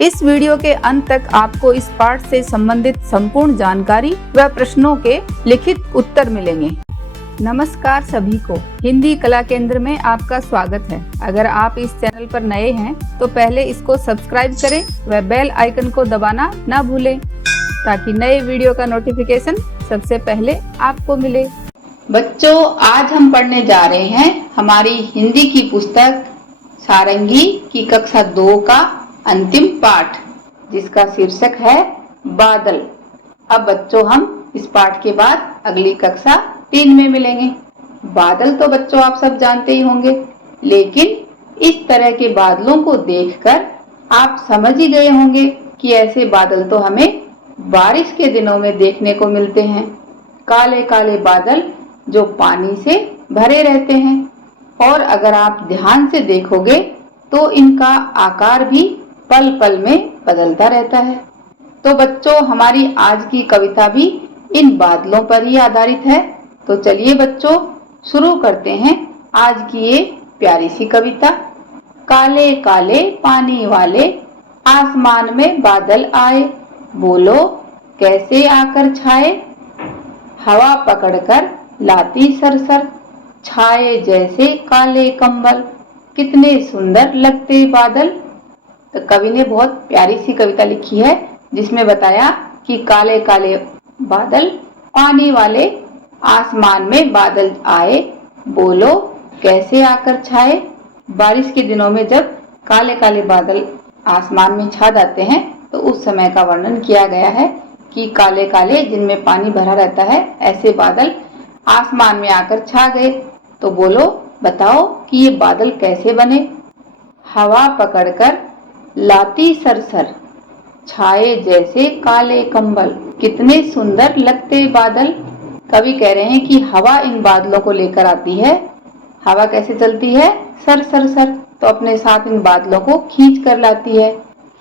इस वीडियो के अंत तक आपको इस पाठ से संबंधित संपूर्ण जानकारी व प्रश्नों के लिखित उत्तर मिलेंगे। नमस्कार सभी को, हिंदी कला केंद्र में आपका स्वागत है। अगर आप इस चैनल पर नए हैं तो पहले इसको सब्सक्राइब करें व बेल आइकन को दबाना ना भूलें ताकि नए वीडियो का नोटिफिकेशन सबसे पहले आपको मिले। बच्चों, आज हम पढ़ने जा रहे हैं हमारी हिंदी की पुस्तक सारंगी की कक्षा 2 का अंतिम पाठ, जिसका शीर्षक है बादल। अब बच्चों, हम इस पाठ के बाद अगली कक्षा 3 में मिलेंगे। बादल तो बच्चों आप सब जानते ही होंगे, लेकिन इस तरह के बादलों को देखकर आप समझ ही गए होंगे कि ऐसे बादल तो हमें बारिश के दिनों में देखने को मिलते हैं। काले काले बादल जो पानी से भरे रहते हैं, और अगर आप ध्यान से देखोगे तो इनका आकार भी पल पल में बदलता रहता है। तो बच्चों, हमारी आज की कविता भी इन बादलों पर ही आधारित है। तो चलिए बच्चों, शुरू करते हैं आज की ये प्यारी सी कविता। काले काले पानी वाले आसमान में बादल आए, बोलो कैसे आकर छाए। हवा पकड़कर लाती सरसर, छाए जैसे काले कंबल, कितने सुंदर लगते बादल। तो कवि ने बहुत प्यारी सी कविता लिखी है, जिसमें बताया कि काले काले बादल, पानी वाले आसमान में बादल आए, बोलो कैसे आकर छाए। बारिश के दिनों में जब काले काले बादल आसमान में छा जाते हैं तो उस समय का वर्णन किया गया है कि काले काले जिनमें पानी भरा रहता है, ऐसे बादल आसमान में आकर छा गए। तो बोलो बताओ कि ये बादल कैसे बने। हवा पकड़कर लाती सरसर, छाए जैसे काले कंबल, कितने सुंदर लगते बादल। कवि कह रहे हैं कि हवा इन बादलों को लेकर आती है। हवा कैसे चलती है? सर सर सर, तो अपने साथ इन बादलों को खींच कर लाती है।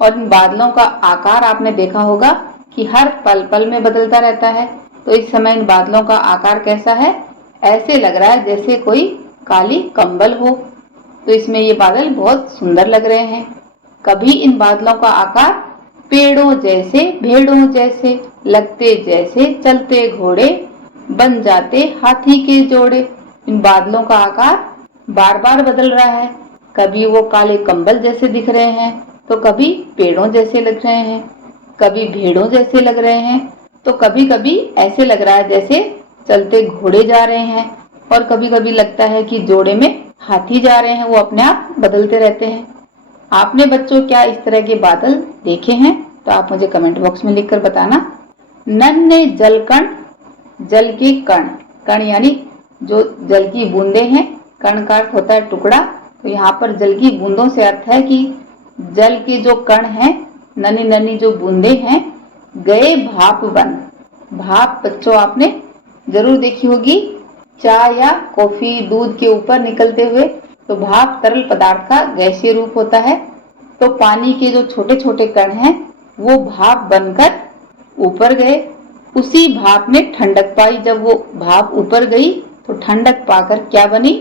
और इन बादलों का आकार आपने देखा होगा कि हर पल पल में बदलता रहता है। तो इस समय इन बादलों का आकार कैसा है? ऐसे लग रहा है जैसे कोई काली कंबल हो। तो इसमें ये बादल बहुत सुंदर लग रहे हैं। कभी इन बादलों का आकार पेड़ों जैसे, भेड़ों जैसे, लगते जैसे चलते घोड़े, बन जाते हाथी के जोड़े। इन बादलों का आकार बार बार बदल रहा है। कभी वो काले कंबल जैसे दिख रहे हैं, तो कभी पेड़ों जैसे लग रहे हैं, कभी भेड़ों जैसे लग रहे हैं, तो कभी कभी ऐसे लग रहा है जैसे चलते घोड़े जा रहे हैं, और कभी कभी लगता है कि जोड़े में हाथी जा रहे हैं। वो अपने आप बदलते रहते हैं। आपने बच्चों क्या इस तरह के बादल देखे हैं? तो आप मुझे कमेंट बॉक्स में लिखकर बताना। नन्हे जल कण, जल के कण, कण यानी जो जल की बूंदे हैं, कण का अर्थ होता है टुकड़ा। तो यहाँ पर जल की बूंदों से अर्थ है कि जल के जो कण हैं, नन्ही नन्ही जो बूंदे हैं, गए भाप बन। भाप बच्चों आपने जरूर देखी होगी, चाय या कॉफी दूध के ऊपर निकलते हुए। तो भाप तरल पदार्थ का गैसीय रूप होता है। तो पानी के जो छोटे छोटे कण हैं, वो भाप बनकर ऊपर गए। उसी भाप ने ठंडक पाई। जब वो भाप ऊपर गई तो ठंडक पाकर क्या बनी?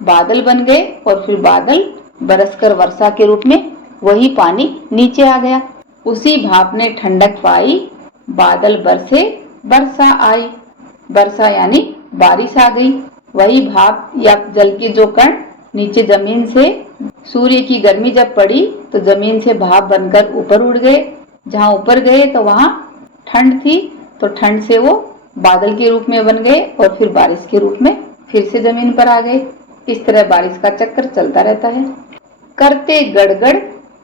बादल बन गए। और फिर बादल बरसकर वर्षा के रूप में वही पानी नीचे आ गया। उसी भाप ने ठंडक पाई, बादल बरसे, वर्षा आई। वर्षा यानी बारिश आ गई। वही भाप या जल के जो कण नीचे जमीन से, सूर्य की गर्मी जब पड़ी तो जमीन से भाप बनकर ऊपर उड़ गए। जहाँ ऊपर गए तो वहाँ ठंड थी, तो ठंड से वो बादल के रूप में बन गए, और फिर बारिश के रूप में फिर से जमीन पर आ गए। इस तरह बारिश का चक्कर चलता रहता है। करते गड़गड़,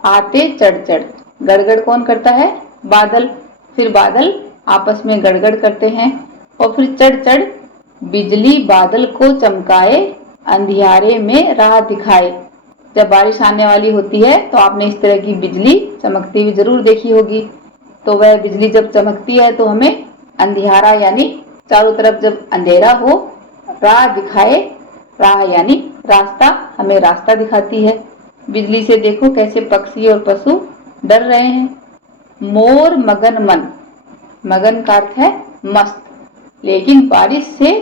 आते चढ़ चढ़। गड़गड़ कौन करता है? बादल। फिर बादल आपस में गड़गड़ करते हैं, और फिर चढ़ चढ़, बिजली बादल को चमकाए, अंधियारे में राह दिखाए। जब बारिश आने वाली होती है तो आपने इस तरह की बिजली चमकती हुई जरूर देखी होगी। तो वह बिजली जब चमकती है तो हमें अंधियारा यानी चारों तरफ जब अंधेरा हो, राह दिखाए, राह यानी रास्ता, हमें रास्ता दिखाती है। बिजली से देखो कैसे पक्षी और पशु डर रहे हैं। मोर मगन मन, मगन का अर्थ है मस्त, लेकिन बारिश से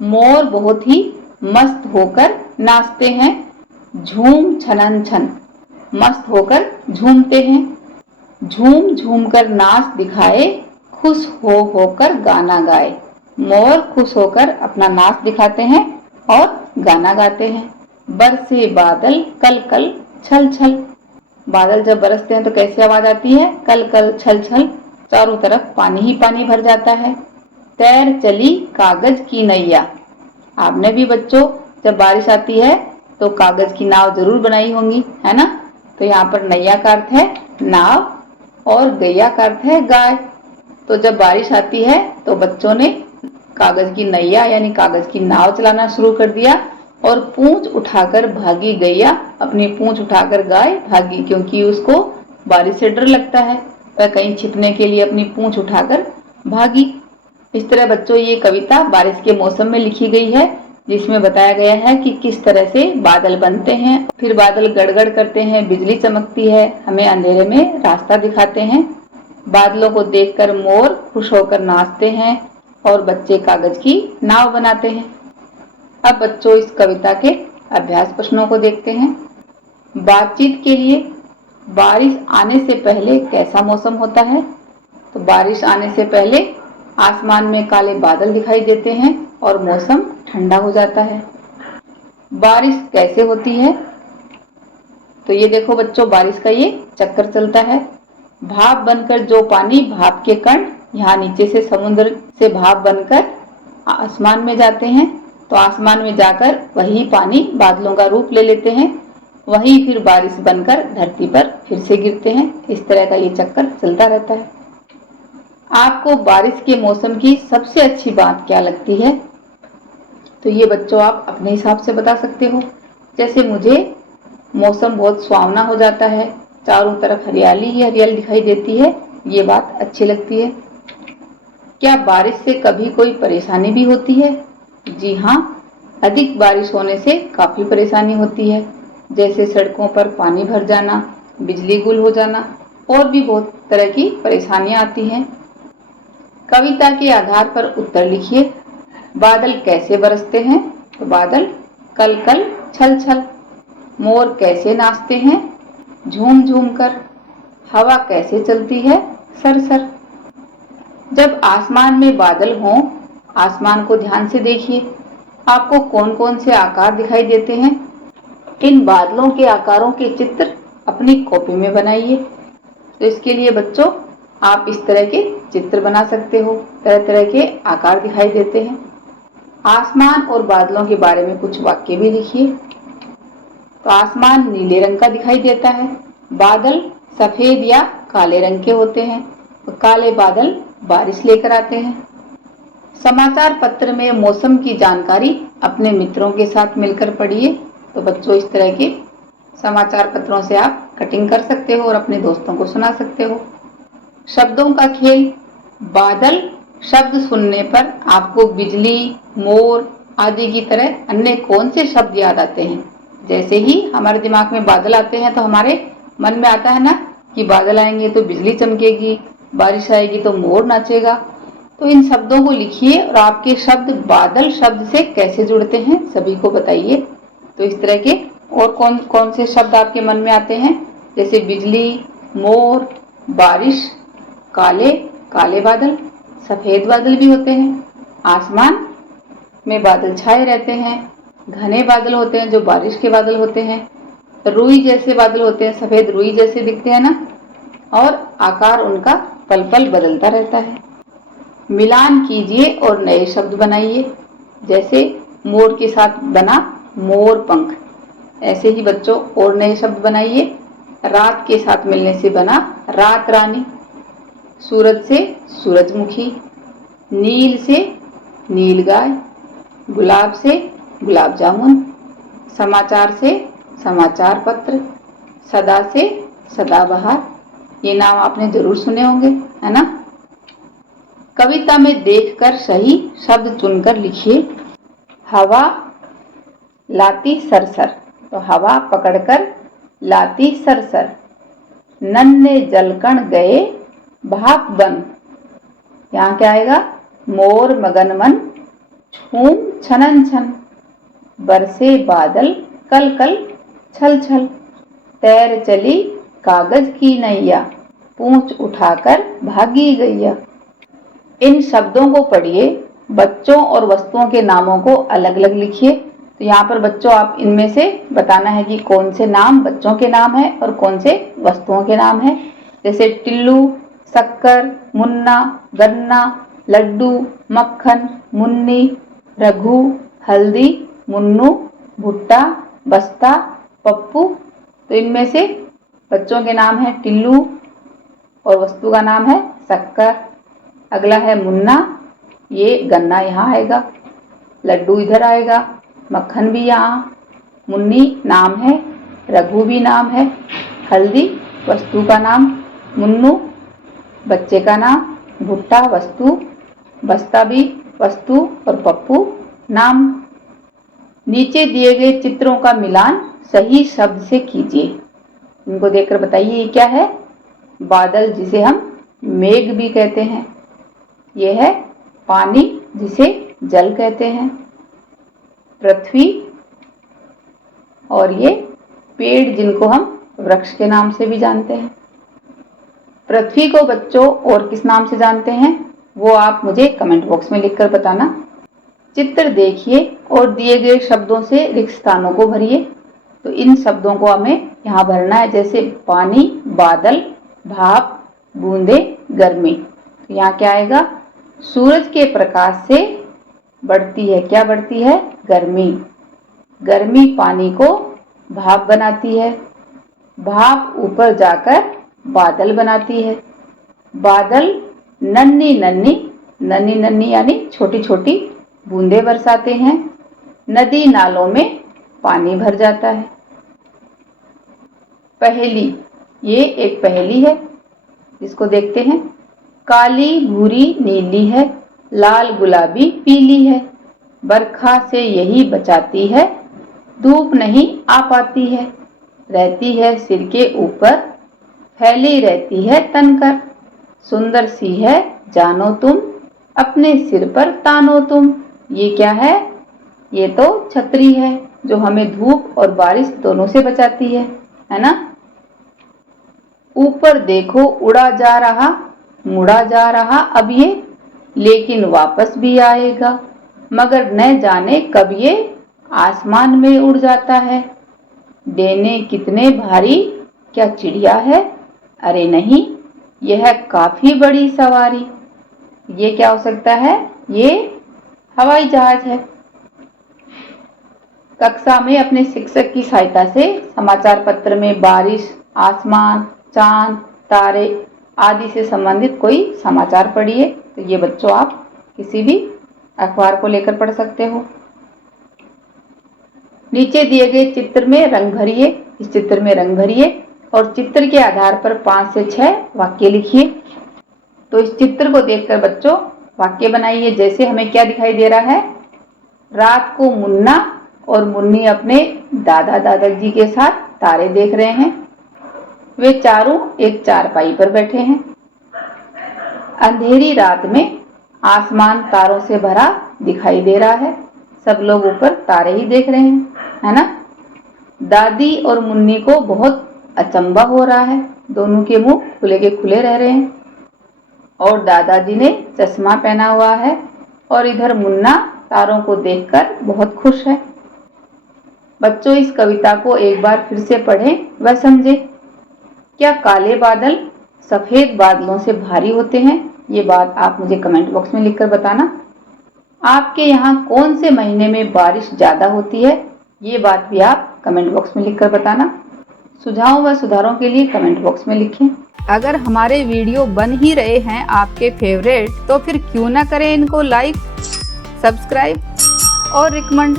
मोर बहुत ही मस्त होकर नाचते हैं। झूम छनन छन, मस्त होकर झूमते हैं। झूम झूम कर नाच दिखाए, खुश हो होकर गाना गाए। मोर खुश होकर अपना नाच दिखाते हैं और गाना गाते हैं। बरसे बादल कल कल छल छल। बादल जब बरसते हैं तो कैसी आवाज आती है? कल कल छल छल। चारों तरफ पानी ही पानी भर जाता है। तैर चली कागज की नैया। आपने भी बच्चों जब बारिश आती है तो कागज की नाव जरूर बनाई होंगी, है ना? तो यहाँ पर नैया का अर्थ है नाव और गैया का अर्थ है गाय। तो जब बारिश आती है तो बच्चों ने कागज की नैया यानी कागज की नाव चलाना शुरू कर दिया और पूंछ उठाकर भागी गैया अपनी पूंछ उठाकर गाय भागी, क्योंकि उसको बारिश से डर लगता है। वह कहीं छिपने के लिए अपनी पूंछ उठाकर भागी। इस तरह बच्चों ये कविता बारिश के मौसम में लिखी गई है, जिसमें बताया गया है कि किस तरह से बादल बनते हैं, फिर बादल गड़गड़ करते हैं, बिजली चमकती है, हमें अंधेरे में रास्ता दिखाते हैं। बादलों को देखकर मोर खुश होकर नाचते हैं और बच्चे कागज की नाव बनाते हैं। अब बच्चों इस कविता के अभ्यास प्रश्नों को देखते हैं। बातचीत के लिए बारिश आने से पहले कैसा मौसम होता है? तो बारिश आने से पहले आसमान में काले बादल दिखाई देते हैं और मौसम ठंडा हो जाता है। बारिश कैसे होती है? तो ये देखो बच्चों, बारिश का ये चक्कर चलता है। भाप बनकर जो पानी, भाप के कण यहाँ नीचे से समुद्र से भाप बनकर आसमान में जाते हैं, तो आसमान में जाकर वही पानी बादलों का रूप ले लेते हैं, वही फिर बारिश बनकर धरती पर फिर से गिरते हैं। इस तरह का ये चक्कर चलता रहता है। आपको बारिश के मौसम की सबसे अच्छी बात क्या लगती है? तो ये बच्चों आप अपने हिसाब से बता सकते हो। जैसे मुझे मौसम बहुत सुहावना हो जाता है, चारों तरफ हरियाली ही हरियाली दिखाई देती है, ये बात अच्छी लगती है। क्या बारिश से कभी कोई परेशानी भी होती है? जी हाँ, अधिक बारिश होने से काफी परेशानी होती है, जैसे सड़कों पर पानी भर जाना, बिजली गुल हो जाना और भी बहुत तरह की परेशानियां आती हैं। कविता के आधार पर उत्तर लिखिए। बादल कैसे बरसते हैं? तो बादल कल कल छल छल। मोर कैसे नाचते हैं? झूम झूम कर। हवा कैसे चलती है? Sir sir. जब आसमान में बादल हों, आसमान को ध्यान से देखिए। आपको कौन कौन से आकार दिखाई देते हैं? इन बादलों के आकारों के चित्र अपनी कॉपी में बनाइए। तो इसके लिए बच्चों आप इस तरह के चित्र बना सकते हो, तरह तरह के आकार दिखाई देते हैं। आसमान और बादलों के बारे में कुछ वाक्य भी लिखिए। तो आसमान नीले रंग का दिखाई देता है, बादल सफेद या काले रंग के होते हैं, तो काले बादल बारिश लेकर आते हैं। समाचार पत्र में मौसम की जानकारी अपने मित्रों के साथ मिलकर पढ़िए। तो बच्चों इस तरह के समाचार पत्रों से आप कटिंग कर सकते हो और अपने दोस्तों को सुना सकते हो। शब्दों का खेल। बादल शब्द सुनने पर आपको बिजली, मोर आदि की तरह अन्य कौन से शब्द याद आते हैं? जैसे ही हमारे दिमाग में बादल आते हैं तो हमारे मन में आता है ना कि बादल आएंगे तो बिजली चमकेगी, बारिश आएगी तो मोर नाचेगा। तो इन शब्दों को लिखिए और आपके शब्द बादल शब्द से कैसे जुड़ते हैं सभी को बताइए। तो इस तरह के और कौन कौन से शब्द आपके मन में आते हैं? जैसे बिजली, मोर, बारिश, काले काले बादल, सफेद बादल भी होते हैं, आसमान में बादल छाए रहते हैं, घने बादल होते हैं जो बारिश के बादल होते हैं, रुई जैसे बादल होते हैं, सफेद रुई जैसे दिखते हैं ना, और आकार उनका पल पल बदलता रहता है। मिलान कीजिए और नए शब्द बनाइए। जैसे मोर के साथ बना मोर पंख, ऐसे ही बच्चों और नए शब्द बनाइए। रात के साथ मिलने से बना रात रानी, सूरज से सूरजमुखी, नील से नील गाय, गुलाब से गुलाब जामुन, समाचार से समाचार पत्र, सदा से सदाबहार। ये नाम आपने जरूर सुने होंगे, है ना? कविता में देखकर सही शब्द चुनकर लिखिए। हवा लाती सरसर, तो हवा पकड़कर लाती सरसर। नन्हे जलकण गए भाप बन, यहाँ क्या आएगा? मोर मगन मन झूम छनन छन। बरसे बादल कल कल छल छल। तैर चली कागज की नैया, पूंछ उठाकर भागी गैया। इन शब्दों को पढ़िए, बच्चों और वस्तुओं के नामों को अलग अलग लिखिए। तो यहाँ पर बच्चों आप इनमें से बताना है कि कौन से नाम बच्चों के नाम है और कौन से वस्तुओं के नाम है। जैसे टिल्लू, शक्कर, मुन्ना, गन्ना, लड्डू, मक्खन, मुन्नी, रघु, हल्दी, मुन्नू, भुट्टा, बस्ता, पप्पू। तो इनमें से बच्चों के नाम है टिल्लू और वस्तु का नाम है शक्कर। अगला है मुन्ना, ये गन्ना यहाँ आएगा, लड्डू इधर आएगा, मक्खन भी यहाँ, मुन्नी नाम है, रघु भी नाम है, हल्दी वस्तु का नाम, मुन्नू बच्चे का नाम, भुट्टा वस्तु, बस्ता भी वस्तु और पप्पू नाम। नीचे दिए गए चित्रों का मिलान सही शब्द से कीजिए। इनको देखकर बताइए ये क्या है। बादल, जिसे हम मेघ भी कहते हैं। यह है पानी, जिसे जल कहते हैं। पृथ्वी, और ये पेड़, जिनको हम वृक्ष के नाम से भी जानते हैं। पृथ्वी को बच्चों और किस नाम से जानते हैं वो आप मुझे कमेंट बॉक्स में लिखकर बताना। चित्र देखिए और दिए गए शब्दों से रिक्त स्थानों को भरिए। तो इन शब्दों को हमें यहाँ भरना है, जैसे पानी, बादल, भाप, बूंदे, गर्मी। तो यहाँ क्या आएगा, सूरज के प्रकाश से बढ़ती है, क्या बढ़ती है, गर्मी। गर्मी पानी को भाप बनाती है, भाप ऊपर जाकर बादल बनाती है, बादल नन्ही नन्ही यानी छोटी छोटी बूंदे बरसाते हैं, नदी नालों में पानी भर जाता है। पहेली, ये एक पहेली है, इसको देखते हैं। काली भूरी नीली है, लाल गुलाबी पीली है, बरखा से यही बचाती है, धूप नहीं आ पाती है, रहती है सिर के ऊपर, फैली रहती है तनकर, सुंदर सी है जानो तुम, अपने सिर पर तानो तुम। ये क्या है, ये तो छतरी है, जो हमें धूप और बारिश दोनों से बचाती है ना। ऊपर देखो उड़ा जा रहा, मुड़ा जा रहा अब ये, लेकिन वापस भी आएगा, मगर न जाने कब ये आसमान में उड़ जाता है। देने कितने भारी, क्या चिड़िया है, अरे नहीं, यह काफी बड़ी सवारी। ये क्या हो सकता है, ये हवाई जहाज है। कक्षा में अपने शिक्षक की सहायता से समाचार पत्र में बारिश, आसमान, चांद, तारे आदि से संबंधित कोई समाचार पढ़िए। तो ये बच्चों आप किसी भी अखबार को लेकर पढ़ सकते हो। नीचे दिए गए चित्र में रंग भरिए। इस चित्र में रंग भरिए और चित्र के आधार पर 5 से 6 वाक्य लिखिए। तो इस चित्र को देखकर बच्चों वाक्य बनाइए। जैसे हमें क्या दिखाई दे रहा है, रात को मुन्ना और मुन्नी अपने दादा दादाजी के साथ तारे देख रहे हैं। वे चारों एक चारपाई पर बैठे हैं। अंधेरी रात में आसमान तारों से भरा दिखाई दे रहा है। सब लोग ऊपर तारे ही देख रहे हैं, है ना। दादी और मुन्नी को बहुत अचंभा हो रहा है, दोनों के मुंह खुले के खुले रह रहे हैं। और दादाजी ने चश्मा पहना हुआ है और इधर मुन्ना तारों को देखकर बहुत खुश है। बच्चों इस कविता को एक बार फिर से पढ़ें व समझें। क्या काले बादल सफेद बादलों से भारी होते हैं? ये बात आप मुझे कमेंट बॉक्स में लिखकर बताना। आपके यहाँ कौन से महीने में बारिश ज्यादा होती है? ये बात भी आप कमेंट बॉक्स में लिखकर बताना। सुझावों व सुधारों के लिए कमेंट बॉक्स में लिखें। अगर हमारे वीडियो बन ही रहे हैं आपके फेवरेट, तो फिर क्यों ना करें इनको लाइक, सब्सक्राइब और रिकमेंड।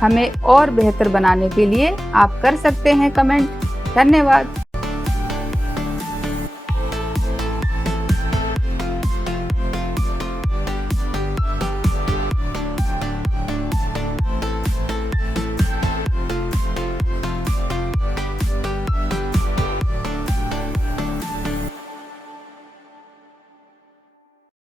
हमें और बेहतर बनाने के लिए आप कर सकते हैं कमेंट। धन्यवाद।